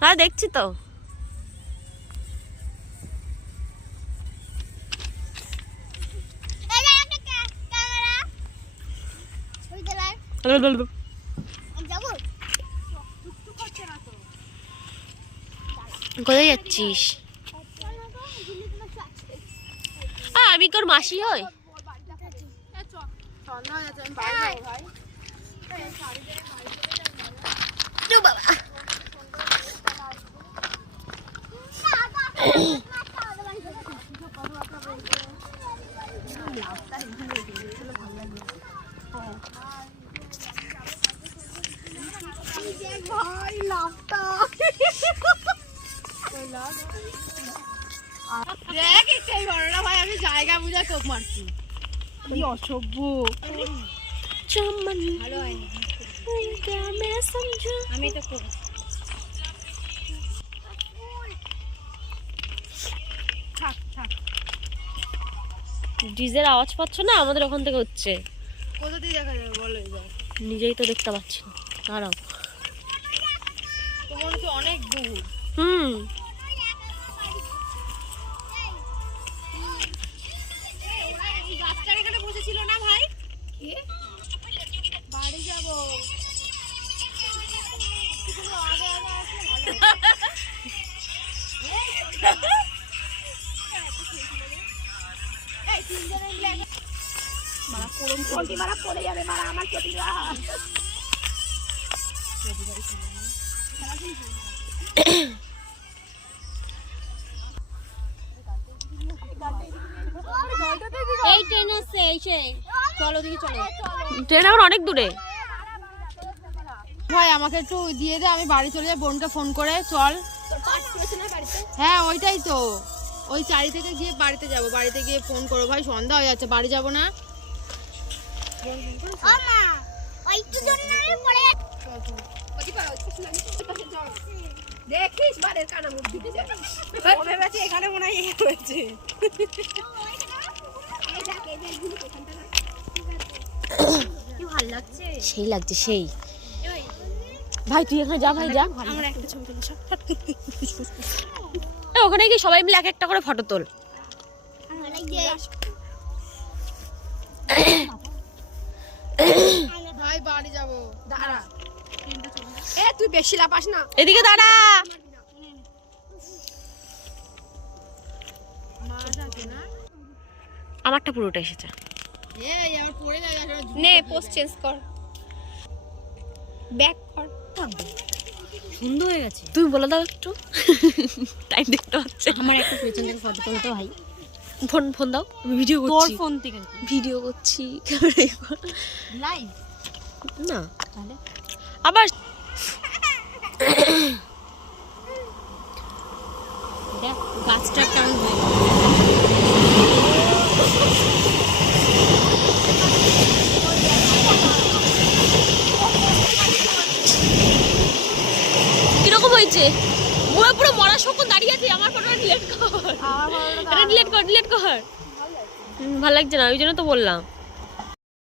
হ্যাঁ দেখছি তো। কোথায় যাচ্ছিস? আমি তোর মাসি হই। আমি জায়গা বুঝা কোপ মারছি। অসভ্য। আমি তো ডিজের আওয়াজ পাচ্ছ না? আমাদের ওখান থেকে হচ্ছে। কোথা দিয়ে দেখা যাবে বলো? নিজেই তো দেখতে পাচ্ছি না। দাঁড়াও, তোমার তো অনেক দূর। গাছটার এখানে বসেছিল না ভাই? বাড়ি যাবো। পড়ে যাবে আমার প্রতিবাদ। এই ট্রেন আসছে, এই সেই। চলো দিকে চলো। ট্রেন এখন অনেক দূরে। ভাই আমাকে একটু দিয়ে দে, আমি বাড়ি চলে যাই। বোনকে ফোন করে চল। হ্যাঁ ওইটাই তো, ওই 4 থেকে গিয়ে বাড়িতে যাব। বাড়িতে গিয়ে ফোন করো ভাই, সন্ধ্যা হয়ে যাচ্ছে, বাড়ি যাব না। দেখিস বাড়ির কানা মুখ দিতে যাবে। এখানে মনে হয় হয়েছে। সেই লাগছে সেই। ভাই তুই এখানে যা, ভাই যা। আমার একটা ছবি তুলে ওখানে গিয়ে সবাই মিলে এক একটা করে ফটো তোল। ভাই বাড়ি যাবো, দাঁড়া। তুই বেশি লাপাস না, এদিকে দাঁড়া। আমারটা পুরোটা এসেছে। নে পোস্ট চেঞ্জ কর, ব্যাক কর। সুন্দর হয়ে গেছে। তুমি বলে দাও একটু। টাইম দেখতে হচ্ছে। আমার একটা পেছন থেকে ফটো তুলতে ভাই। ফোন দাও, আমি ভিডিও করছি। তোর ফোন থেকে ভিডিও করছি। ক্যামেরা লাইভ না তাহলে আবার দেখ গাছটা কেমন হয়ে গেল। কিরকম হয়েছে? পুরো পুরো মরা শকুন দাঁড়িয়ে আছে। আমার ফটোটা ডিলিট কর, এটা ডিলিট কর। ভালো লাগছে না, ওই জন্য তো বললাম।